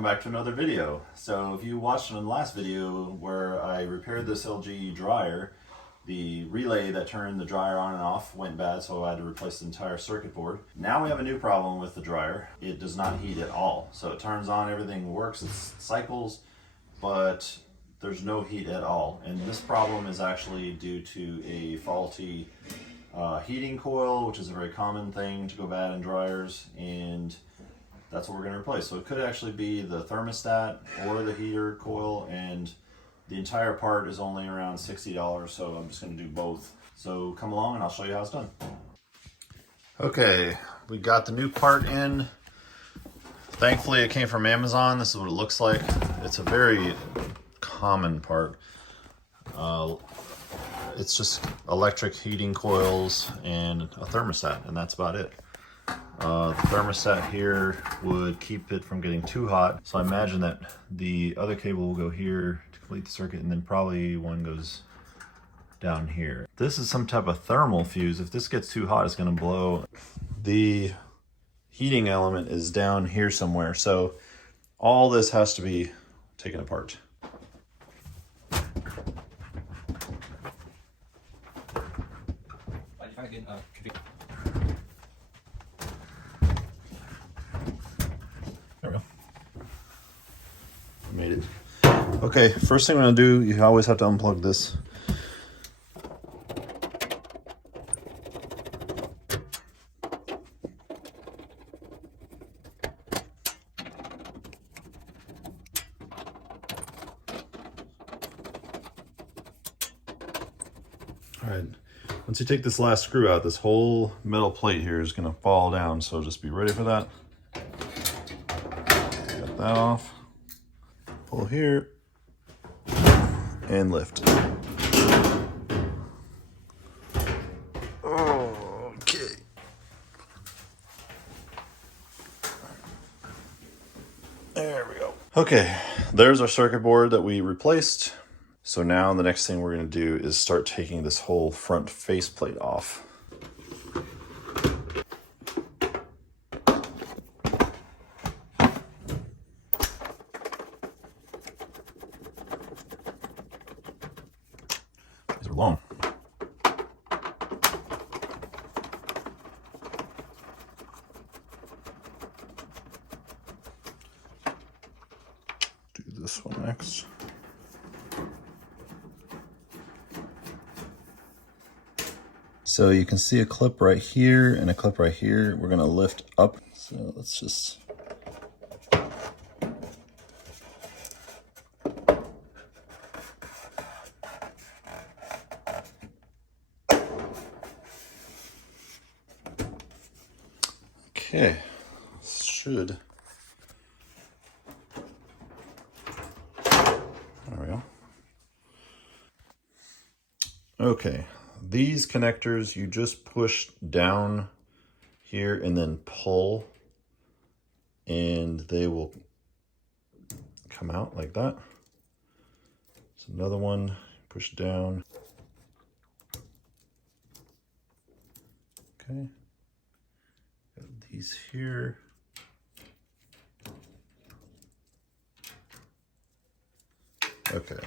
welcome back to another video. So if you watched in the last video where I repaired this LG dryer, the relay that turned the dryer on and off went bad, so I had to replace the entire circuit board. Now we have a new problem with the dryer. It does not heat at all. So it turns on, everything works, it cycles, but there's no heat at all. And this problem is actually due to a faulty heating coil, which is a very common thing to go bad in dryers, and that's what we're going to replace. So it could actually be the thermostat or the heater coil, and the entire part is only around $60, so I'm just going to do both. So come along and I'll show you how it's done. Okay, we got the new part in. Thankfully it came from Amazon. This is what it looks like. It's a very common part. It's just electric heating coils and a thermostat, and that's about it. The thermostat here would keep it from getting too hot. So I imagine that the other cable will go here to complete the circuit, and then probably one goes down here. This is some type of thermal fuse. If this gets too hot, it's gonna blow. The heating element is down here somewhere. So all this has to be taken apart. There we go. I made it. Okay, first thing I'm gonna do, you always have to unplug this. All right, once you take this last screw out, this whole metal plate here is gonna fall down, so just be ready for that. Got that off. Pull here and lift. Okay. There we go. Okay, there's our circuit board that we replaced. So now the next thing we're going to do is start taking this whole front faceplate off. These are long. Do this one next. So you can see a clip right here and a clip right here. We're gonna lift up. So let's just. Okay, should. There we go. Okay. These connectors, you just push down here and then pull, and they will come out like that. So another one, push down. Okay. Got these here. Okay.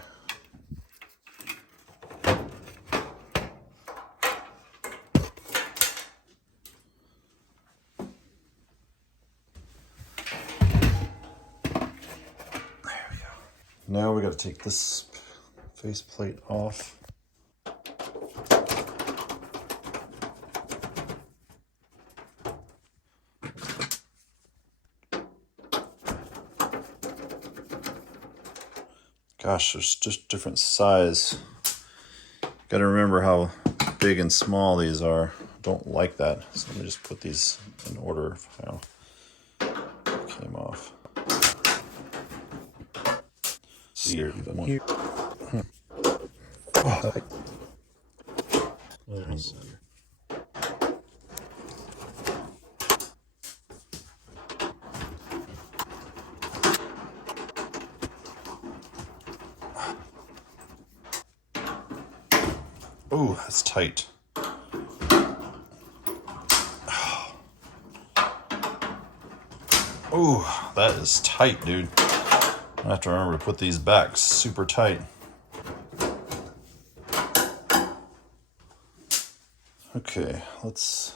Now we got to take this faceplate off. Gosh, there's just different size. Got to remember how big and small these are. Don't like that. So let me just put these in order of how it came off. Here. Oh. Oh, that's tight. Ooh, that is tight, dude. I have to remember to put these back super tight. Okay, let's...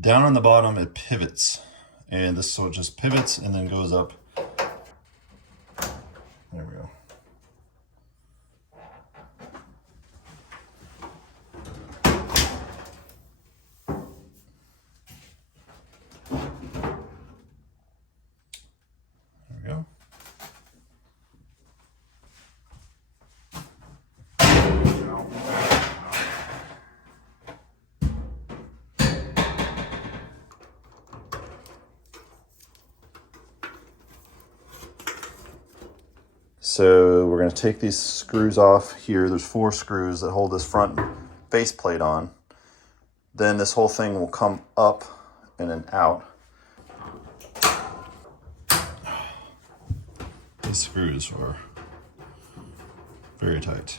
Down on the bottom, it pivots. And this, so it just pivots and then goes up. There we go. There we go. So we're going to take these screws off here. There's 4 screws that hold this front faceplate on. Then this whole thing will come up and then out. These screws are very tight.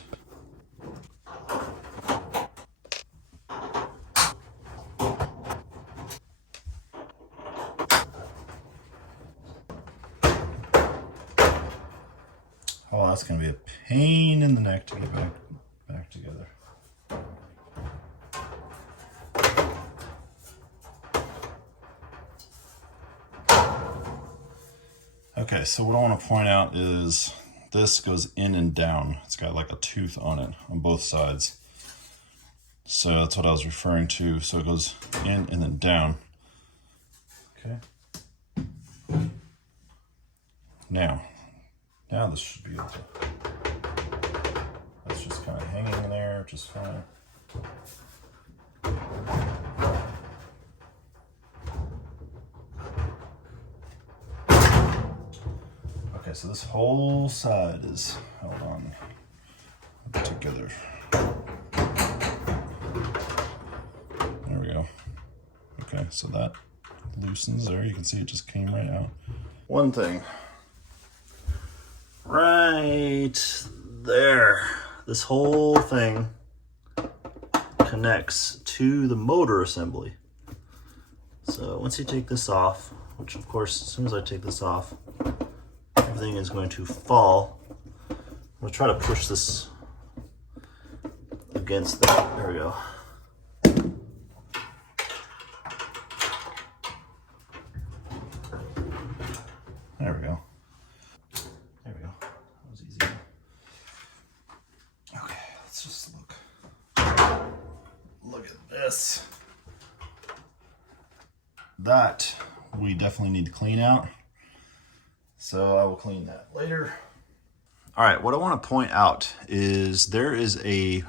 Oh, that's going to be a pain in the neck to get back together. Okay, so what I want to point out is this goes in and down. It's got like a tooth on it on both sides. So that's what I was referring to. So it goes in and then down. Okay. Now this should be able to, that's just kind of hanging in there, which is fine. Okay, so this whole side is held on together. There we go. Okay, so that loosens there. You can see it just came right out. One thing. Right there. This whole thing connects to the motor assembly. So once you take this off, which of course, as soon as I take this off, everything is going to fall. I'm going to try to push this against that. There we go. There we go. There we go. That was easy. Okay, let's just look. Look at this. That we definitely need to clean out. So I will clean that later. All right, what I want to point out is there is a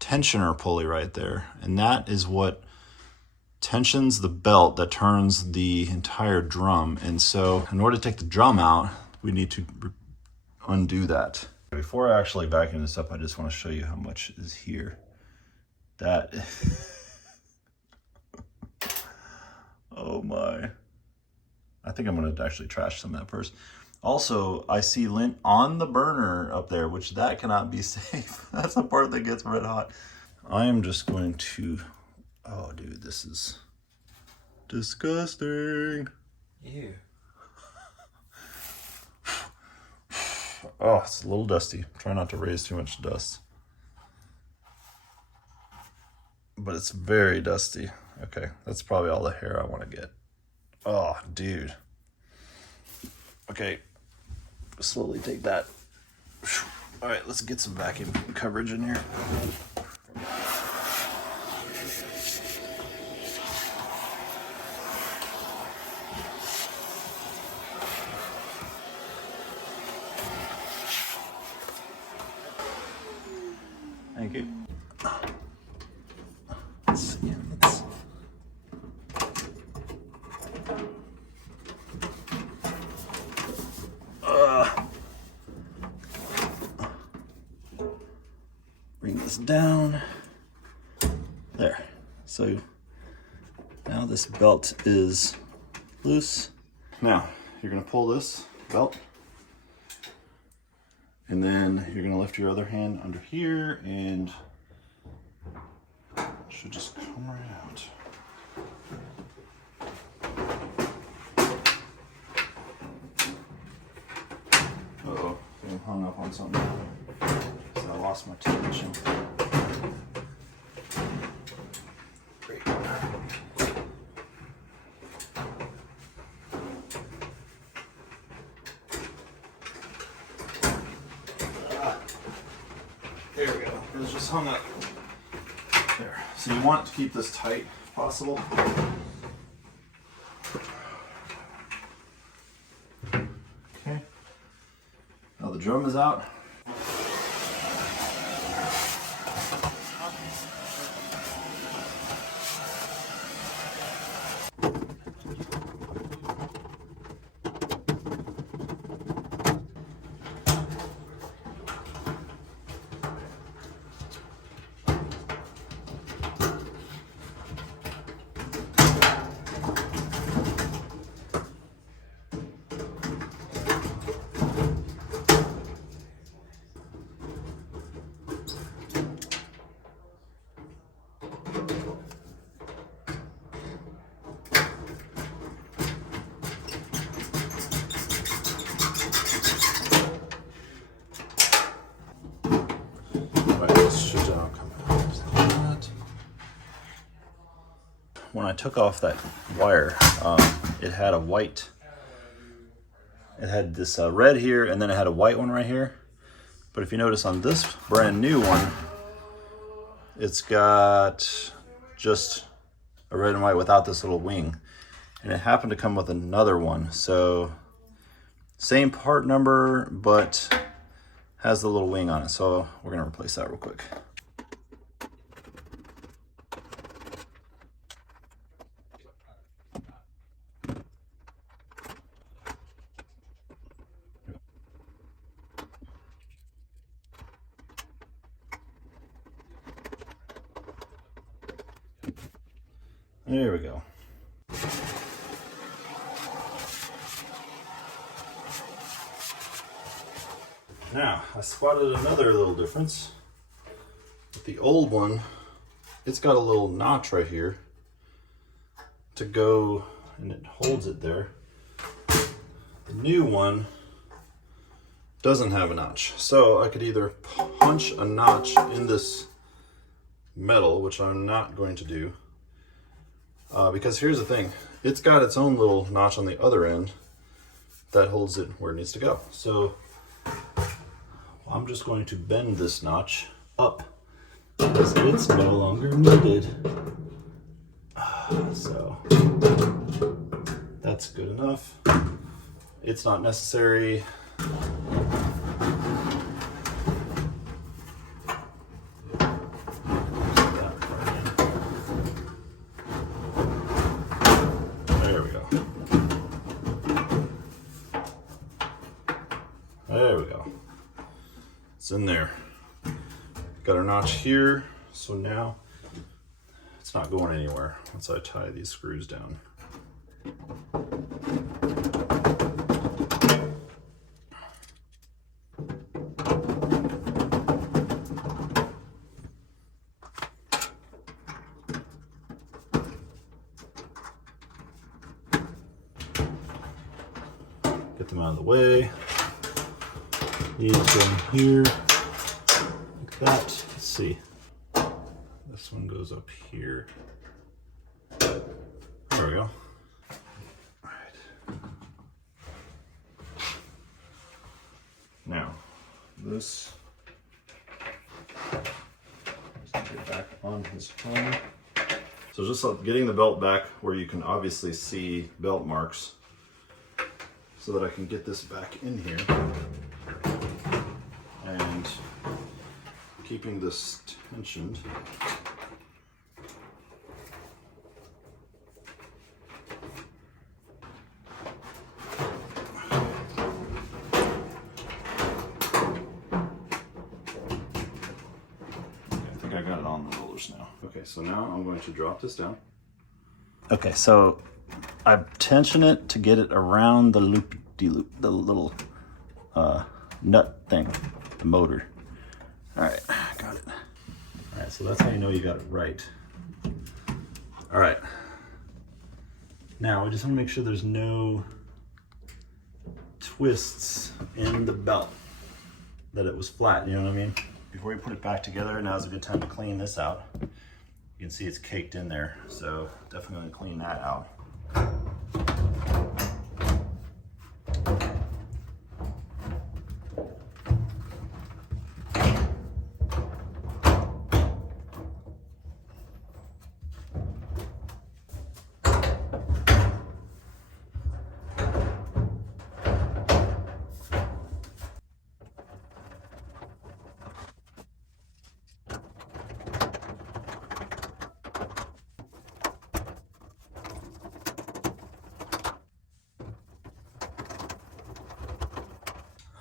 tensioner pulley right there, and that is what tensions the belt that turns the entire drum. And so in order to take the drum out, we need to undo that. Before I actually vacuum this up, I just want to show you how much is here. That, oh my. I think I'm going to actually trash some of that first. Also, I see lint on the burner up there, which that cannot be safe. That's the part that gets red hot. I am just going to, oh dude, this is disgusting. Ew. Oh, it's a little dusty. Try not to raise too much dust. But it's very dusty. Okay, that's probably all the hair I want to get. Oh, dude. Okay, slowly take that. All right, let's get some vacuum coverage in here. Thank you. Let's see. Bring this down. There. So now this belt is loose. Now you're going to pull this belt, and then you're going to lift your other hand under here, and it should just come right out. Uh-oh, I'm hung up on something. So I lost my tension. Great. There we go. It was just hung up. There. So you want to keep this tight if possible. Okay. Now the drum is out. When I took off that wire, it had a white, it had this red here, and then it had a white one right here. But if you notice on this brand new one, it's got just a red and white without this little wing. And it happened to come with another one. So same part number, but has the little wing on it. So we're gonna replace that real quick. There we go. Now, I spotted another little difference. With the old one, it's got a little notch right here to go, and it holds it there. The new one doesn't have a notch. So I could either punch a notch in this metal, which I'm not going to do. Because here's the thing, it's got its own little notch on the other end that holds it where it needs to go. So I'm just going to bend this notch up because it's no longer needed. So that's good enough. It's not necessary. There we go. It's in there. Got our notch here, so now it's not going anywhere once I tie these screws down. Get them out of the way. These go in here, like that. Let's see. This one goes up here. There we go. All right. Now, this. Let's get back on his phone. So just getting the belt back where you can obviously see belt marks, so that I can get this back in here. And keeping this tensioned. I think I got it on the rollers now. Okay, Okay, so now I'm going to drop this down. Okay, so I tension it to get it around the loop-de-loop, the little nut thing, the motor. All right, got it. All right, so that's how you know you got it right. All right. Now, I just want to make sure there's no twists in the belt, that it was flat, you know what I mean? Before you put it back together, now's a good time to clean this out. You can see it's caked in there, so definitely gonna clean that out.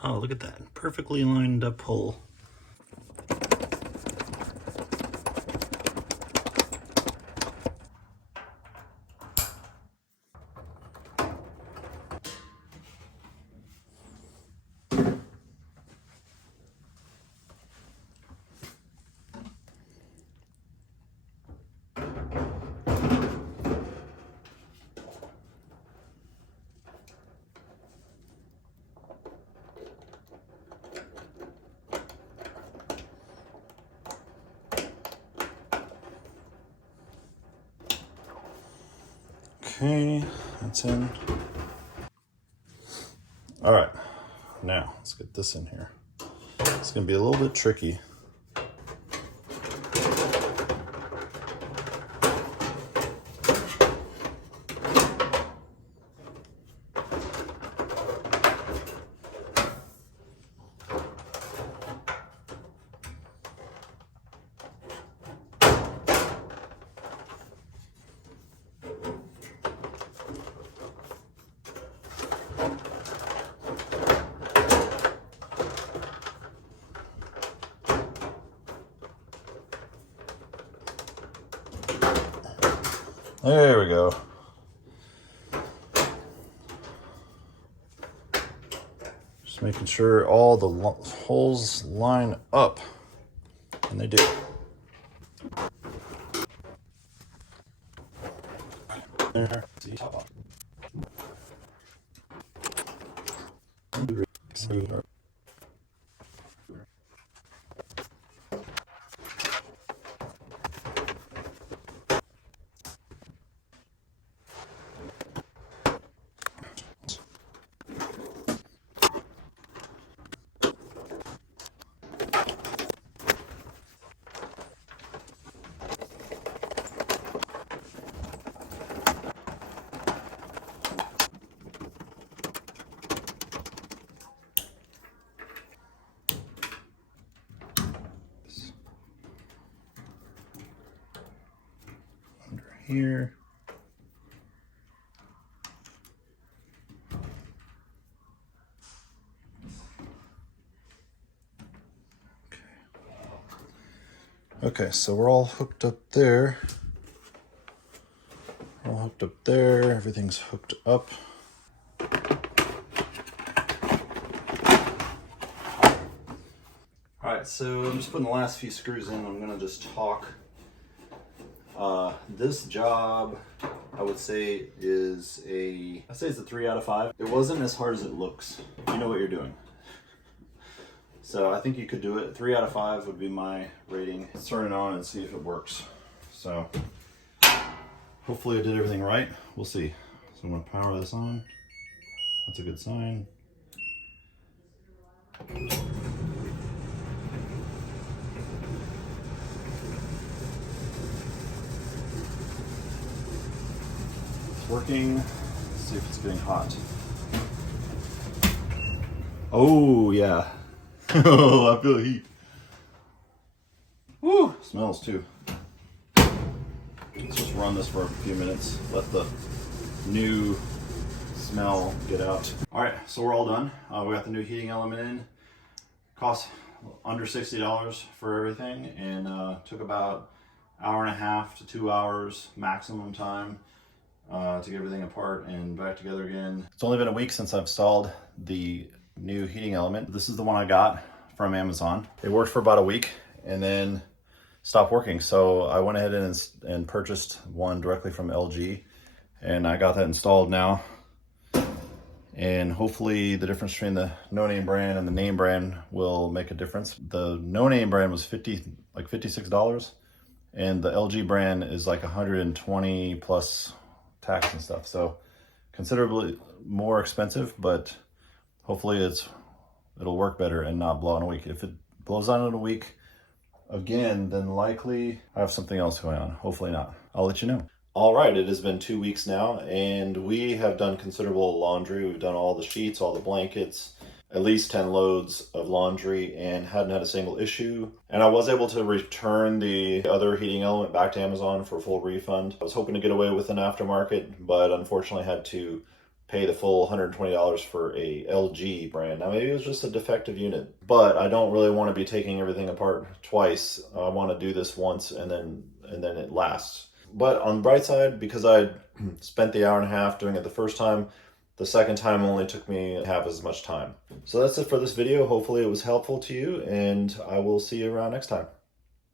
Oh, look at that. Perfectly lined up hole. Okay, that's in. All right, now let's get this in here. It's gonna be a little bit tricky. There we go. Just making sure all the holes line up, and they do. There, see, top off. Here. Okay, so we're all hooked up there. We're all hooked up there. Everything's hooked up. All right, so I'm just putting the last few screws in. I'm gonna just talk. This job, I would say, is it's a 3 out of 5. It wasn't as hard as it looks. You know what you're doing. So I think you could do it. 3 out of 5 would be my rating. Let's turn it on and see if it works. So hopefully I did everything right. We'll see. So I'm gonna power this on. That's a good sign. Working. Let's see if it's getting hot. Oh yeah. Oh, I feel the heat. Woo! Smells too. Let's just run this for a few minutes. Let the new smell get out. All right, so we're all done. We got the new heating element in. Cost under $60 for everything, and took about 1.5 to 2 hours maximum time to get everything apart and back together again. It's only been a week since I've installed the new heating element. This is the one I got from Amazon. It worked for about a week and then stopped working. So I went ahead and purchased one directly from LG, and I got that installed now. And hopefully the difference between the no-name brand and the name brand will make a difference. The no-name brand was $56, and the LG brand is like 120 plus tax and stuff. So considerably more expensive, but hopefully it'll work better and not blow out in a week. If it blows out in a week again, then likely I have something else going on. Hopefully not. I'll let you know. All right, it has been 2 weeks now, and we have done considerable laundry. We've done all the sheets, all the blankets, at least 10 loads of laundry, and hadn't had a single issue. And I was able to return the other heating element back to Amazon for a full refund. I was hoping to get away with an aftermarket, but unfortunately had to pay the full $120 for a LG brand. Now maybe it was just a defective unit, but I don't really want to be taking everything apart twice. I want to do this once and then it lasts. But on the bright side, because I spent the 1.5 hours doing it the first time, the second time only took me half as much time. So that's it for this video. Hopefully it was helpful to you, and I will see you around next time.